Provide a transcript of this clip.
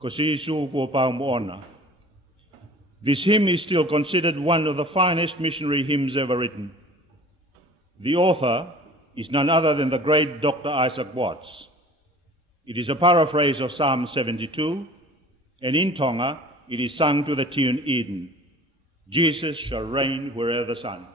ko si Isu ko paumoona. This hymn is still considered one of the finest missionary hymns ever written. The author is none other than the great Dr. Isaac Watts. It is a paraphrase of Psalm 72, and in Tonga it is sung to the tune Eden. Jesus shall reign wherever the sun.